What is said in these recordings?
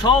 100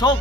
100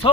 100